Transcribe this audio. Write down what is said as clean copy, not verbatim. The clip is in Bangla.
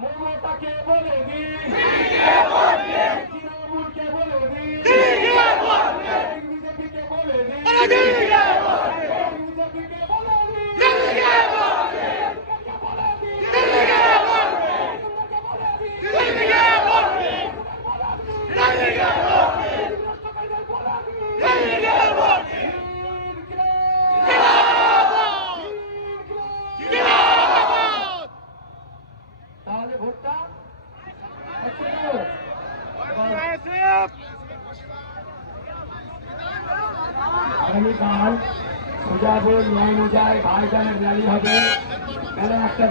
মমতাকে বলে দিন, তৃণমূলকে বলে দিন, বিজেপিকে বলে দিন, বিজেপিকে বলে তাহলে ভোটটা আগামীকাল সুজাপুর ন্যায় ভাইজানের র্যালি হবে বেলা 1টা।